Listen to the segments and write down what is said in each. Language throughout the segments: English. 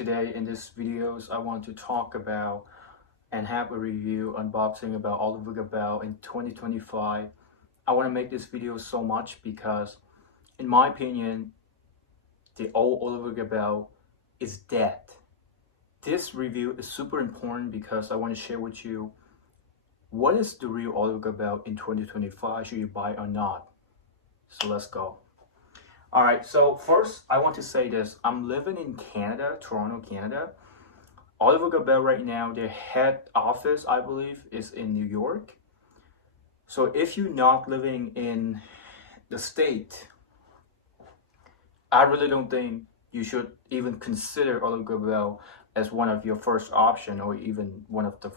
Today in this videos I want to talk about and have a review unboxing about Oliver Cabell in 2025. I want to make this video so much because in my opinion the old Oliver Cabell is dead. This review is super important because I want to share with you what is the real Oliver Cabell in 2025. Should you buy or not? So let's go. All right, so first I want to say this. I'm living in Canada, Toronto, Canada. Oliver Cabell right now, their head office, I believe, is in New York. So if you're not living in the state, I really don't think you should even consider Oliver Cabell as one of your first option or even one of the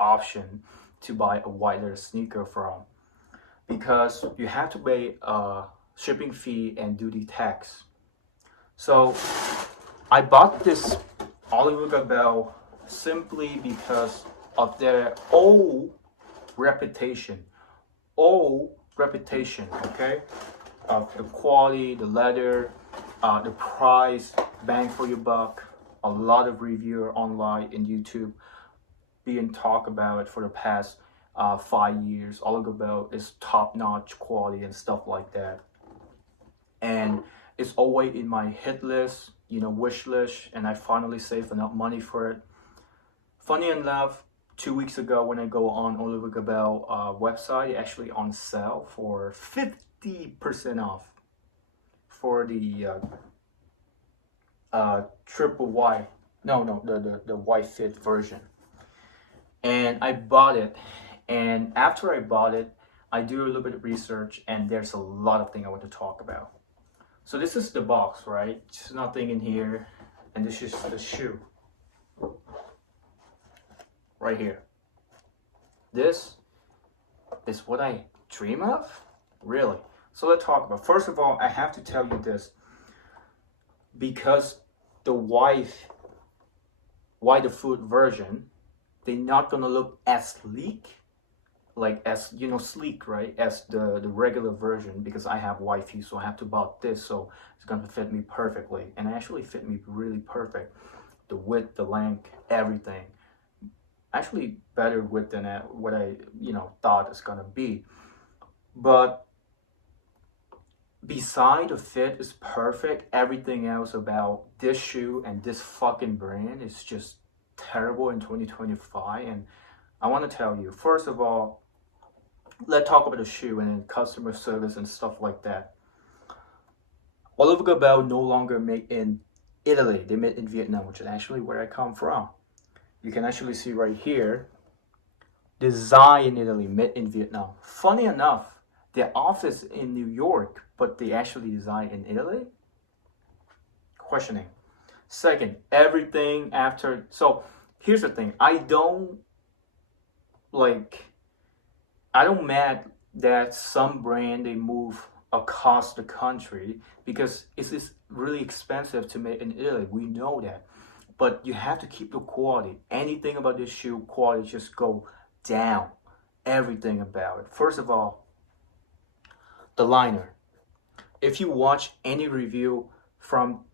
option to buy a white leather sneaker from, because you have to pay a shipping fee and duty tax. So I bought this Oliver Cabell simply because of their old reputation, okay, of the quality, the leather, the price, bang for your buck. A lot of reviewer online and YouTube being talk about it for the past 5 years. Oliver Cabell is top-notch quality and stuff like that, and it's always in my hit list, wish list, and I finally saved enough money for it. Funny enough, 2 weeks ago when I go on Oliver Cabell website, actually on sale for 50% off for the triple white, the white fit version. And I bought it, and after I bought it, I do a little bit of research, and there's a lot of things I want to talk about. So this is the box, right? There's nothing in here, and this is the shoe right here. This is what I dream of, really. So let's talk about. First of all, I have to tell you this, because the white foot version, they're not gonna look as sleek, sleek, right, as the regular version, because I have white feet, so I have to buy this, so it's gonna fit me perfectly, and it actually fit me really perfect. The width, the length, everything, actually better width than what I thought it's gonna be. But beside the fit is perfect, everything else about this shoe and this fucking brand is just terrible in 2025. And I want to tell you, first of all, let's talk about the shoe and then customer service and stuff like that. Oliver Cabell no longer made in Italy. They made in Vietnam, which is actually where I come from. You can actually see right here, design in Italy, made in Vietnam. Funny enough, their office in New York, but they actually design in Italy? Questioning. Second, everything after. So here's the thing. I don't mad that some brand they move across the country because it's really expensive to make in Italy. We know that, but you have to keep the quality. Anything about this shoe quality just go down. Everything about it. First of all, the liner. If you watch any review from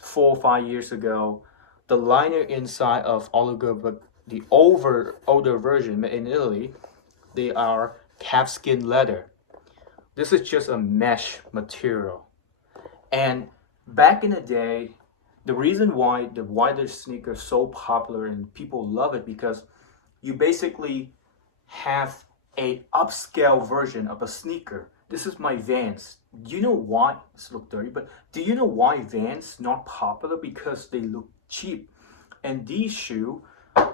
4 or 5 years ago, the liner inside of Oliver, but the older version made in Italy, they are calfskin leather. This is just a mesh material. And back in the day, the reason why the wider sneaker is so popular and people love it, because you basically have a upscale version of a sneaker. This is my Vans. Do you know why? This look dirty, but do you know why Vans not popular? Because they look cheap. And these shoes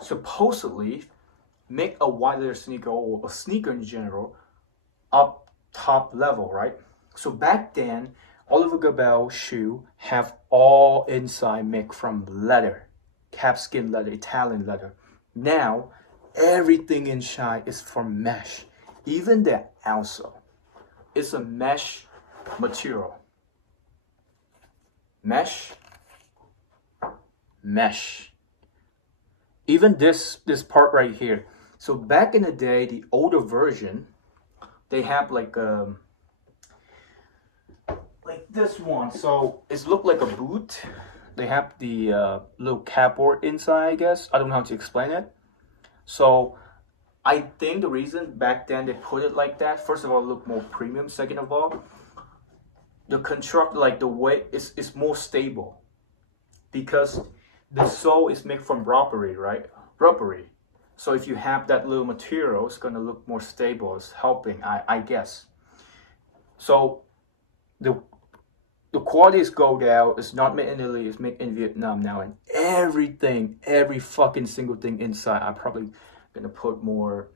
supposedly make a white leather sneaker, or a sneaker in general, up top level, right? So back then, Oliver Cabell shoe have all inside made from leather, calfskin leather, Italian leather. Now, everything inside is from mesh. Even the outsole. It's a mesh material. Mesh. Even this part right here. So back in the day, the older version, they have like this one. So it's looked like a boot, they have the little cardboard inside, I guess. I don't know how to explain it. So I think the reason back then they put it like that, first of all, look more premium. Second of all, the construct, like the way is more stable because the sole is made from rubbery, right? Rubbery. So if you have that little material, it's gonna look more stable. It's helping, I guess. So the the quality is go down. It's not made in Italy. It's made in Vietnam now, and everything, every fucking single thing inside. I'm probably gonna put more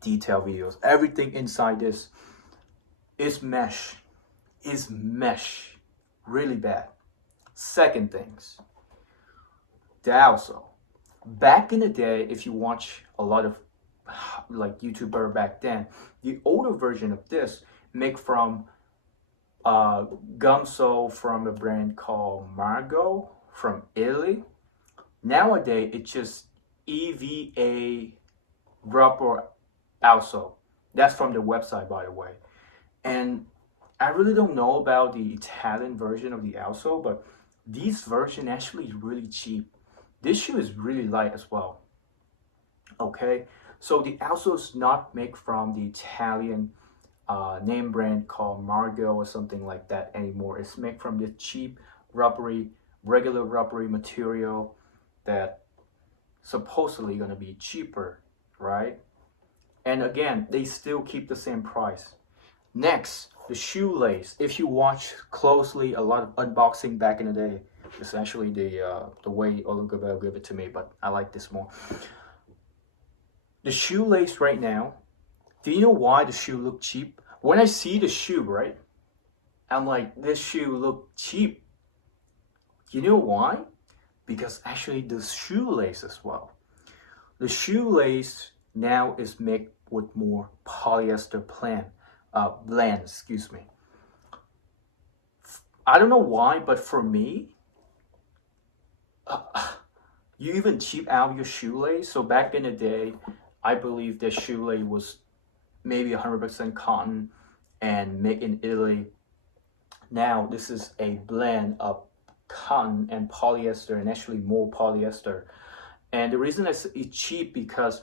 detailed videos. Everything inside this is mesh. Is mesh. Really bad. Second things. That also. Back in the day, if you watch a lot of like YouTuber back then, the older version of this make from gum sole from a brand called Margot from Italy. Nowadays, it's just EVA rubber outsole. That's from the website, by the way. And I really don't know about the Italian version of the outsole, but this version actually is really cheap. This shoe is really light as well. Okay, so the outsole is not made from the Italian name brand called Margot or something like that anymore. It's made from the cheap rubbery, regular rubbery material that supposedly gonna be cheaper, right? And again, they still keep the same price. Next, the shoelace. If you watch closely a lot of unboxing back in the day, it's actually the way Cabell gave it to me, but I like this more. The shoelace right now, do you know why the shoe look cheap? When I see the shoe, right, I'm like, this shoe look cheap. You know why? Because actually the shoelace as well. The shoelace now is made with more polyester blend, excuse me. I don't know why, but for me, you even cheap out your shoelace. So back in the day, I believe the shoelace was maybe 100% cotton and made in Italy. Now this is a blend of cotton and polyester, and actually more polyester. And the reason it's cheap because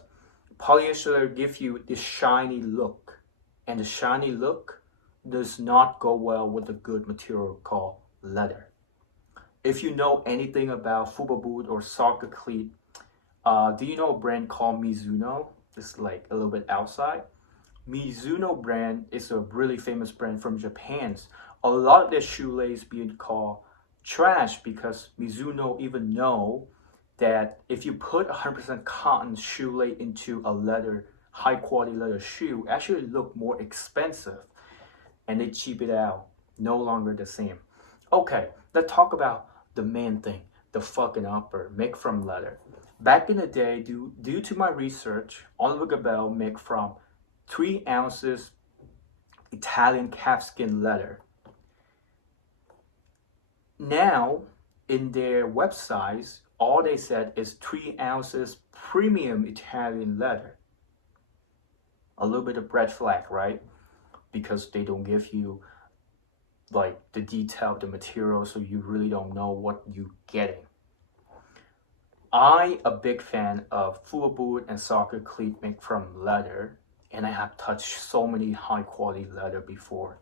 polyester gives you this shiny look, and the shiny look does not go well with a good material called leather. If you know anything about football boot or soccer cleat, do you know a brand called Mizuno? It's like a little bit outside. Mizuno brand is a really famous brand from Japan. A lot of their shoelace being called trash because Mizuno even know that if you put 100% cotton shoelace into a leather, high quality leather shoe, actually look more expensive, and they cheap it out. No longer the same. Okay, let's talk about the main thing, the fucking upper, made from leather. Back in the day, due to my research, Oliver Cabell made from 3 ounces Italian calfskin leather. Now, in their websites, all they said is 3 ounces premium Italian leather. A little bit of red flag, right? Because they don't give you like the detail of the material, so you really don't know what you're getting. I a big fan of football boot and soccer cleat made from leather, and I have touched so many high quality leather before.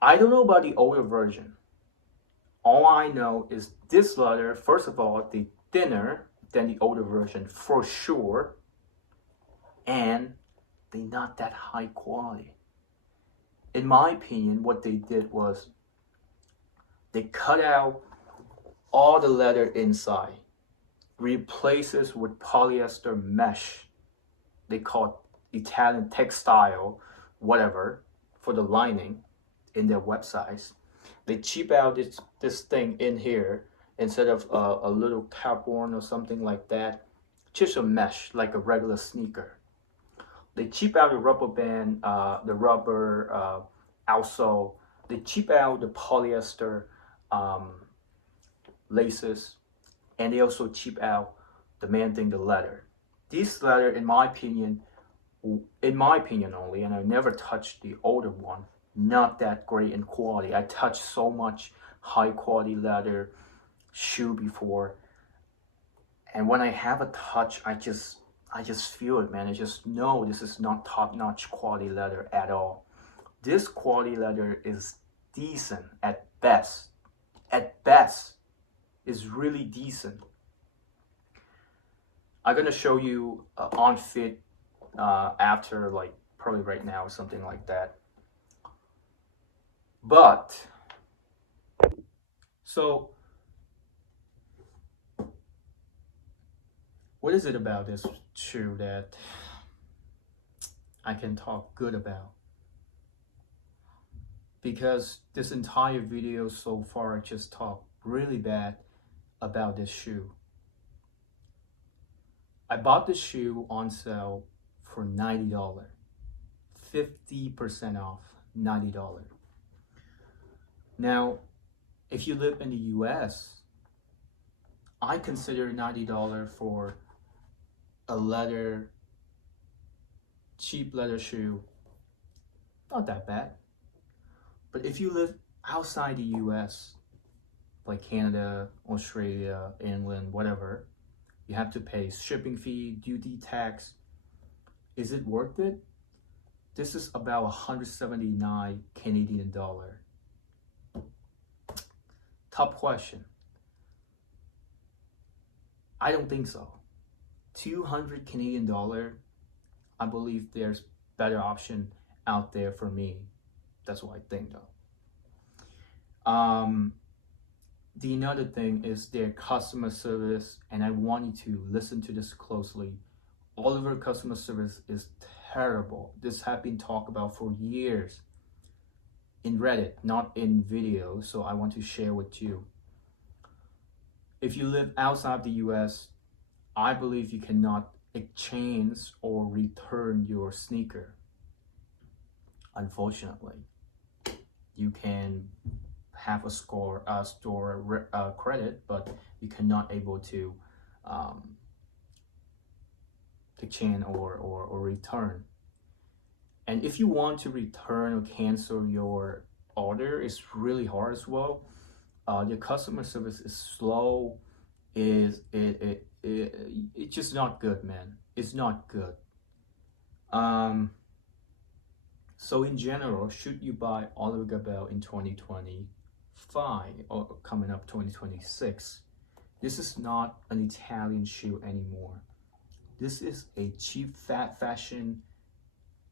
I don't know about the older version. All I know is this leather, first of all, the thinner than the older version for sure, and they not that high quality. In my opinion, what they did was they cut out all the leather inside, replaces with polyester mesh. They call it Italian textile, whatever, for the lining in their websites. They cheap out this thing in here instead of a little cardboard or something like that. Just a mesh like a regular sneaker. They cheap out the rubber band, the rubber outsole. They cheap out the polyester laces, and they also cheap out the main thing, the leather. This leather, in my opinion only, and I never touched the older one, not that great in quality. I touched so much high quality leather shoe before, and when I have a touch, I just feel it, man. I just know this is not top-notch quality leather at all. This quality leather is decent at best. At best, is really decent. I'm gonna show you on fit after, like probably right now or something like that. But so what is it about this shoe that I can talk good about? Because this entire video so far I just talked really bad about this shoe. I bought this shoe on sale for $90, 50% off, $90. Now, if you live in the US, I consider $90 for a leather, cheap leather shoe not that bad. But if you live outside the US, like Canada, Australia, England, whatever, you have to pay shipping fee, duty, tax. Is it worth it? This is about 179 Canadian dollar. Top question. I don't think so. 200 Canadian dollar, I believe there's better option out there for me. That's what I think though. The another thing is their customer service, and I want you to listen to this closely. All of our customer service is terrible. This has been talked about for years in Reddit, not in video, so I want to share with you. If you live outside the US, I believe you cannot exchange or return your sneaker. Unfortunately, you can have a store credit, but you cannot able to exchange or return. And if you want to return or cancel your order, it's really hard as well. The customer service is slow. It's just not good, man. It's not good. So in general, should you buy Oliver Cabell in 2025 or coming up 2026? This is not an Italian shoe anymore. This is a cheap fat fashion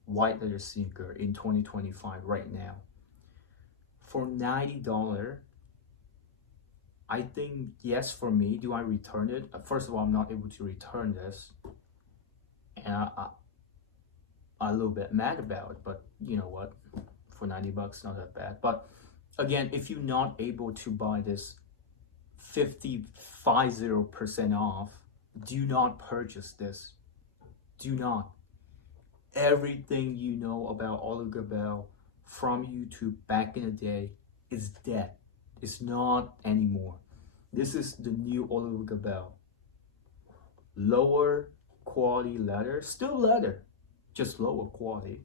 white leather sneaker in 2025 right now. For $90, I think yes for me. Do I return it? First of all, I'm not able to return this, and I'm a little bit mad about it, but you know what? For $90, not that bad. But again, if you're not able to buy this 50% off, do not purchase this. Do not. Everything you know about Oliver Cabell from YouTube back in the day is dead. It's not anymore. This is the new Oliver Cabell. Lower quality leather, still leather, just lower quality.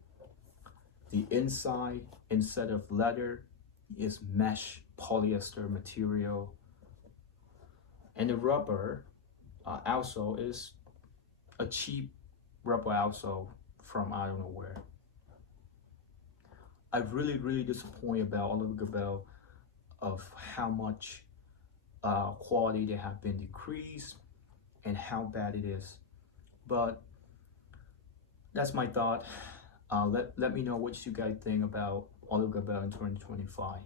The inside, instead of leather, is mesh polyester material. And the rubber outsole is a cheap rubber outsole from I don't know where. I'm really disappointed about Oliver Cabell of how much quality they have been decreased and how bad it is. But that's my thought. Let me know what you guys think about Oliver Cabell in 2025.